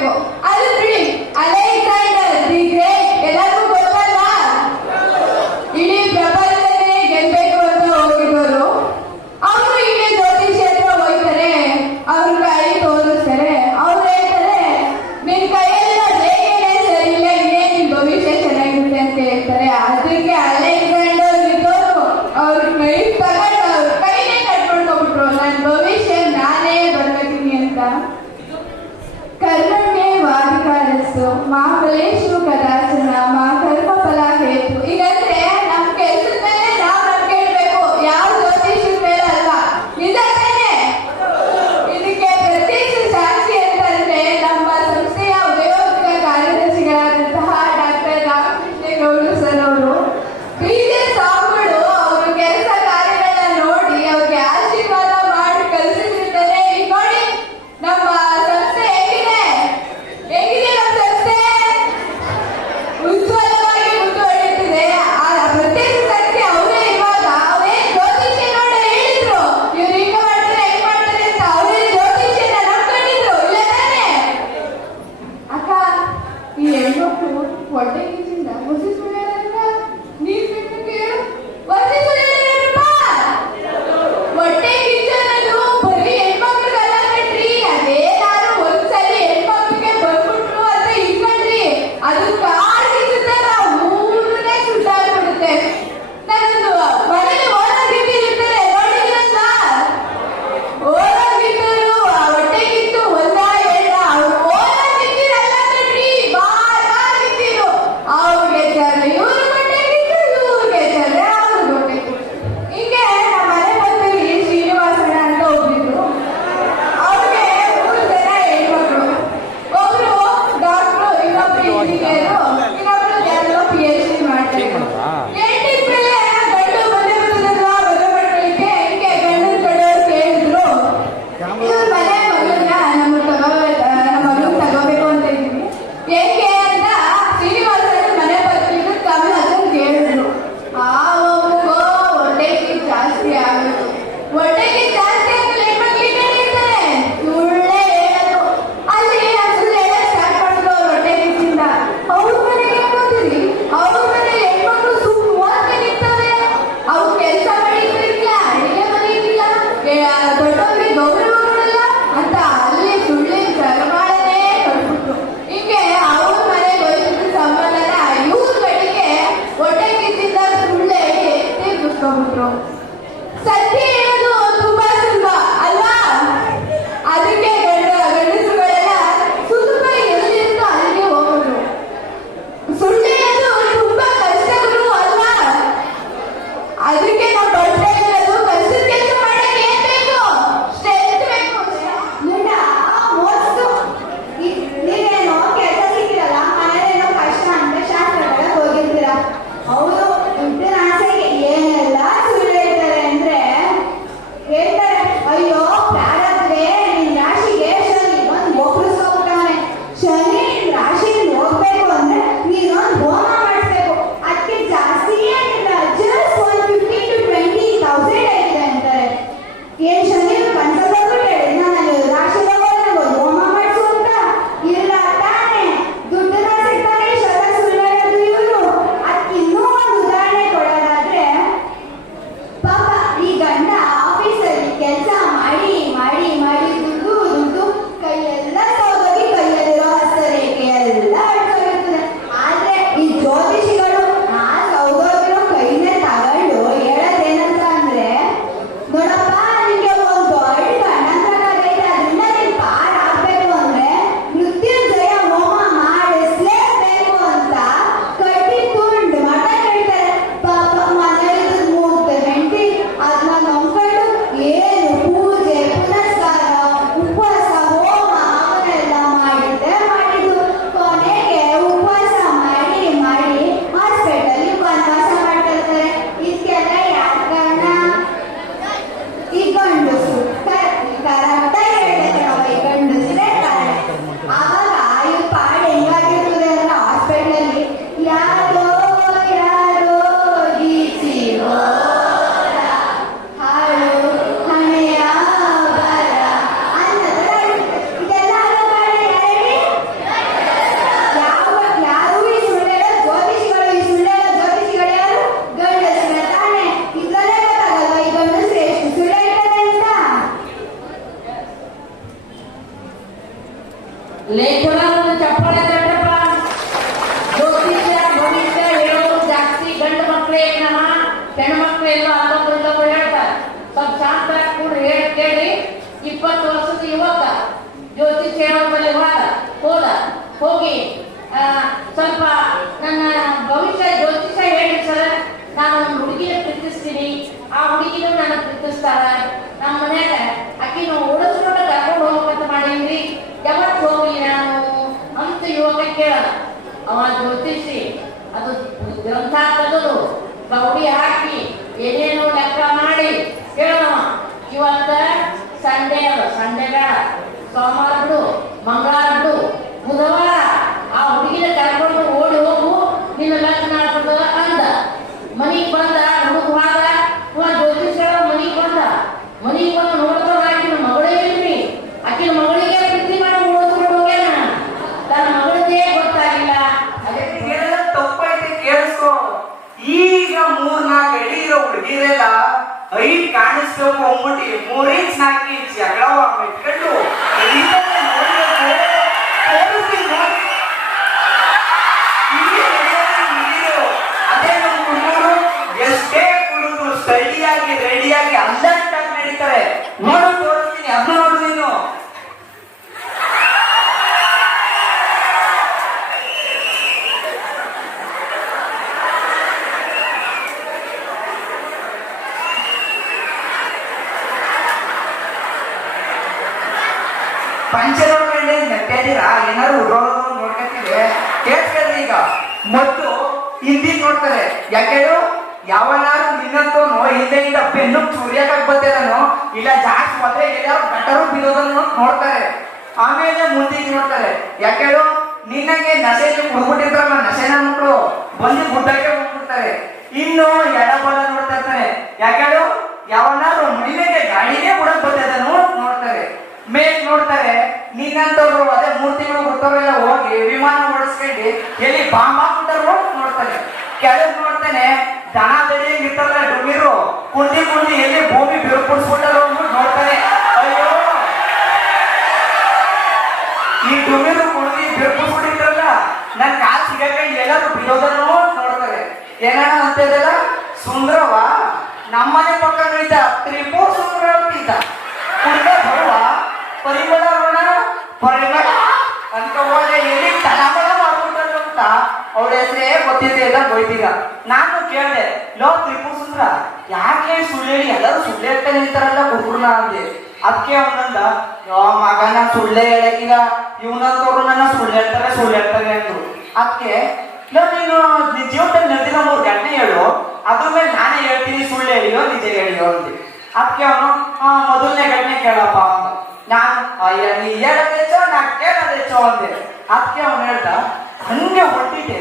Diego. end of road, water is in that. Was this Thank. ಜ್ಯೋತಿಷ್ಯ ಹೇಳೋ ಬಳಿ ಹೋದ ಹೋದ, ಹೋಗಿ ಸ್ವಲ್ಪ ನನ್ನ ಭವಿಷ್ಯ ಜ್ಯೋತಿಷ್ಯ ಹೇಳಿ ಸರ್. ನಾನು ಒಂದು ಹುಡುಗಿನ ಪ್ರೀತಿಸ್ತೀನಿ. ಆ ಹುಡುಗಿನೂ ನನ್ನ ಪ್ರೀತಿಸ್ತಾರ ನಮ್ಮ ಮನ್ಯಾಗ ಆಕಿನ ಉಳಿಸ್ಕೊಂಡು ಕರ್ಕೊಂಡು ಹೋಗ್ಬೇಕಂತ ಮಾಡೀನ್ರಿ ಯಾವತ್ತು ಹೋಗಿ ನಾನು ಅಂತ ಯುವಕ ಕೇಳ ಅವ ಜ್ಯೋತಿಷಿ, ಅದು ಗ್ರಂಥ ತೆಗೆದು ಗೌಡಿ ಹಾಕಿ ಏನೇನೋ ಲೆಕ್ಕ ಮಾಡಿ. ಹೇಳವ ಇವತ್ತ ಸಂಡೇ ಅದು ಬೇಡ ಸೋಮವಾರ ಬಿಡು ಮಂಗಳವಾರ ಬಿಡು ಬುಧವಾರ ಆ ಹುಡುಗಿನ ಕರ್ಕೊಂಡು ಐದ್ ಕಾಣಿಸ್ಬೇಕು ಅಂದ್ಬಿಟ್ಟು ಮೂರ್ ಇಂಚ್ ನಾಲ್ಕು ಇಂಚ್ ಜಗಳವ ಇಟ್ಕೊಂಡು ಮತ್ತು ಹಿಂದಿ ನೋಡ್ತಾರೆ ಯಾಕೆ ಯಾವನಾರು ನಿನ್ನಂತೋನು ಹಿಂದೆಯಿಂದ ಬೆನ್ನು ಚುರಿಯಾಕ ನಾನು ಇಲ್ಲ ಜಾಸ್ತಿ ಹೋದ್ರೆ ಎಲ್ಲಾರು ಗಟ್ಟರು ಬಿರೋದನ್ನು ನೋಡ್ತಾರೆ. ಆಮೇಲೆ ಮುಂದಿಗೆ ನೋಡ್ತಾರೆ ಯಾಕೆ ನಿನ್ನಗೆ ನಶೆ ಹುಡ್ಬಿಟ್ಟಿದ್ರಲ್ಲ ನಶೆನ ಮಕ್ಕಳು ಬಂದು ಗುಡ್ಡಕ್ಕೆ ಹೋಗ್ಬಿಡ್ತಾರೆ. ಇನ್ನು ಎಡಬಲ ನೋಡ್ತಾ ಇರ್ತಾರೆ. ಯಾಕೆ ಯಾವನಾರು ಮುಡಿಮೆಗೆ ಗಾಡಿನೇ ಬಿಡಕ್ ಬರ್ತಿದ್ದಾನೋ ನೋಡ್ತಾರೆ. ಮೇಲ್ ನೋಡ್ತಾರೆ, ನಿನ್ನಂತವ್ರು ಅದೇ ಮೂರ್ತಿಗಳು ಹುಟ್ಟೋರೆಲ್ಲ ಹೋಗಿ ವಿಮಾನ ಓಡಿಸ್ಕೊಂಡು ಎಲ್ಲಿ ಬಾಂಬ್ ಹಾಕ್ಬಿಟ್ಟಾರೋ ನೋಡ್ತಾನೆ. ಕೆಳಗ್ ನೋಡ್ತಾನೆ, ದನ ದಡಿಯಂಗ್ ಇರ್ತಾರಲ್ಲ ಕುಂಡಿ ಕುಂದಿ ಎಲ್ಲಿ ಭೂಮಿ ಬಿರುಪುಡಿಸ್ಬಿಟ್ಟಾರೋ ಅಂದ್ಬಿಟ್ಟು ನೋಡ್ತಾನೆ. ಅಯ್ಯೋ! ಈ ಡುಮಿರು ನನ್ ಕಾಲ್ ಸಿಗಕ್ಕೆ ಎಲ್ಲರೂ ಬಿಡೋದನ್ನು ನೋಡ್ತಾರೆ. ಏನಾನ ಅಂತಿದ್ದಲ್ಲ ಸುಂದರವ? ನಮ್ಮನೆ ಪಕ್ಕ ಇದ್ದ ಸುಂದರ ಅಂತ ಕುಡಿದ ಬರುವ ಪರಿಮಳ ಪರಿಮಳ ಅವಳ ಹೆಸರೇ ಗೊತ್ತಿದೆ ಎಲ್ಲ ಬೈತೀಗ ನಾನು ಕೇಳಿದೆ, ಲೋ ತ್ರಿಪುರ ಸುಂದ್ರ ಯಾಕೆ ಸುಳ್ಳು ಹೇಳಿ ಎಲ್ಲರೂ ಸುಳ್ಳು ನಿಂತಾರಲ್ಲ ಇರ್ತಾರಲ್ಲ ಕುರುನ ಅಂದೆ. ಅದಕ್ಕೆ ಅವನಂದ ಯೋ ಮಗನ ಸುಳ್ಳೆ ಹೇಳಕ್ಕಿಲ್ಲ, ಇವನಂತವ್ರು ನನ್ನ ಸುಳ್ಳು ಹೇಳ್ತಾರೆ ಸುಳ್ಳು ಹೇಳ್ತಾರೆ ಅಂದ್ರು. ಅದಕ್ಕೆ ಲೋ ನೀನು ನಿನ್ ಜೀವನದಲ್ಲಿ ನಡೆದಿರೋ ಮೂರು ಘಟನೆ ಹೇಳು. ಅದ್ರ ಮೇಲೆ ನಾನೇ ಹೇಳ್ತೀನಿ, ಸುಳ್ಳು ಹೇಳಿಯೋ, ನಿಜ ಹೇಳಿಯೋ ಅಂದೆ. ಅದಕ್ಕೆ ಅವನು ಮೊದಲನೇ ಘಟನೆ ಕೇಳಪ್ಪ ನಾನು ಅಯ್ಯ ನೀ ಹೇಳೋದೆಚ್ಚೋ ನಾ ಕೇಳೋದೆಚ್ಚೋ ಅಂದೆ. ಅದಕ್ಕೆ ಅವನು ಹೇಳ್ದ ಹಂಗೆ ಹೊಟ್ಟಿದೆ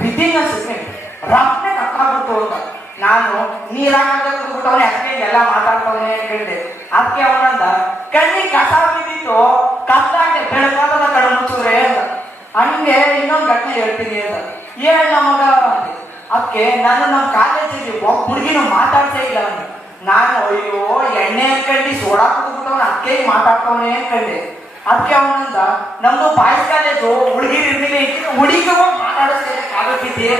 ವಿದಿನ್ ಸೆಕೆಂಡ್ ರಫ್ನೆ ಕಕ್ಕಾಗುತ್ತೆ ಅಂತ. ನಾನು ನೀರಾಗ ಬಿಟ್ಟವನೇ ಅದಕ್ಕೆ ಎಲ್ಲ ಮಾತಾಡ್ತವನೆ ಕೇಳಿದೆ. ಅದಕ್ಕೆ ಅವನಂದ, ಕಣ್ಣಿಗೆ ಕಸ ಬಿದ್ದಿತ್ತು ಕತ್ತಾಗೆ ಬೆಳಕಾದ ಕಡೆ ಮುಚ್ಚುವ್ರೆ ಅಂತ. ಹಂಗೆ ಇನ್ನೊಂದು ಘಟನೆ ಹೇಳ್ತೀನಿ ಅಂತ. ಏನ್ ಮಗ? ಅಂದೆ. ಅದಕ್ಕೆ ನಾನು ನಮ್ಮ ಕಾಲೇಜಲ್ಲಿ ಒಬ್ಬ ಹುಡುಗಿನ ಮಾತಾಡ್ತಾ ಇಲ್ಲ ನಾನು ಅಯ್ಯೋ, ಎಣ್ಣೆ ಕಂಡು ಸೋಡಾ ಕುಡ್ಬಿಟ್ಟವನ ಅದಕ್ಕೆ ಮಾತಾಡ್ತವನೇ ಅನ್ಕಂಡೆ ಅದಕ್ಕೆ ಅವನಂದ, ನಮ್ಮ ಬಾಯ್ಸ್ ಕಾಲೇಜು ಹುಡುಗಿರು ಇರ್ಲಿಲ್ಲ ಹುಡುಗಿಗೆ ಮಾತಾಡಿಸ್ತೇನೆ ಆಗುತ್ತಿದ್ದೆ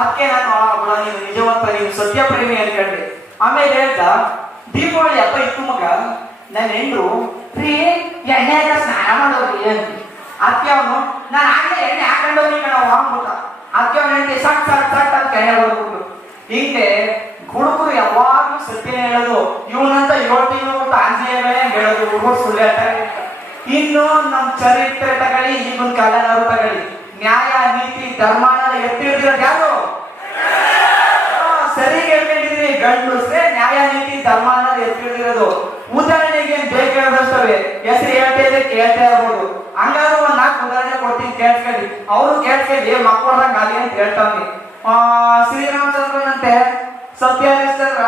ಅದಕ್ಕೆ ನಾನು ಬಿಡ ನೀನು ನಿಜವಂತ ನೀವು ಸತ್ಯ ಪ್ರೇಮಿ ಅನ್ಕಂಡೆ. ಆಮೇಲೆ ಹೇಳ್ದ, ದೀಪಾವಳಿ ಹಬ್ಬ ಇತ್ತು ಮಗ, ನನ್ನ ಹೆಂಡ್ರು, ರೀ, ಎಣ್ಣೆ ಹಾಕ ಸ್ನಾನ ಮಾಡೋರಿ ಅಂತ ಅದಕ್ಕೆ ಅವನು, ನಾನು ಆಗಲೇ ಎಣ್ಣೆ ಹಾಕೊಂಡವ್ರಿ ನಾವು ಹಾಕ್ಬಿಟ್ಟ ಅದಕ್ಕೆ ಅವನ ಹೆಂಡತಿ ಸಟ್ ಸಟ್ ಸಟ್ ಅಂತ ಎಣ್ಣೆ ಹೊಡ್ಬಿಟ್ಟು ಹಿಂಗೆ ಹುಡುಗರು ಯಾವಾಗ್ಲೂ ಸತ್ಯ ಹೇಳೋದು, ಇವನಂತ ಯೋಟಿ ಅಂತ ಬಿಟ್ಟು ಮೇಲೆ ಹೇಳೋದು, ಹುಡುಗರು ಸುಳ್ಳು ಅಂತ. ಇನ್ನು ನಮ್ ಚರಿತ್ರೆ ತಗೊಳ್ಳಿ ಈಗಿನ ಕಾಲನವರು ತಗೊಳ್ಳಿ ನ್ಯಾಯ, ನೀತಿ ಧರ್ಮನ ಎತ್ತಿಡ್ದಿರೋದು ಯಾರು? ಸರಿ ಹೇಳ್ಕೊಂಡಿದ್ರಿ ಗಂಡು ನ್ಯಾಯ, ನೀತಿ, ಧರ್ಮ ಅನ್ನೋದು ಎತ್ತಿಡ್ದಿರೋದು ಉದಾಹರಣೆಗೆ ಬೇಕಾದಷ್ಟವೆ ಹೆಸರು ಹೇಳ್ತಾ ಇದ್ರೆ ಕೇಳ್ತಾ ಇರ್ಬೋದು. ಹಂಗಾದ್ರೂ ಒಂದ್ ನಾಲ್ಕು ಉದಾಹರಣೆ ಕೊಡ್ತೀನಿ ಕೇಳ್ಕೊಳ್ಳಿ ಅವರು ಕೇಳ್ಕೊಳ್ಳಿ ಮಕ್ಕಳ್ದಂಗ ಅಲ್ಲಿ ಅಂತ ಹೇಳ್ತಾವ್ನಿ. ಶ್ರೀರಾಮಚಂದ್ರನಂತೆ ಸತ್ಯ ಹರಿಶ್ಚಂದ್ರ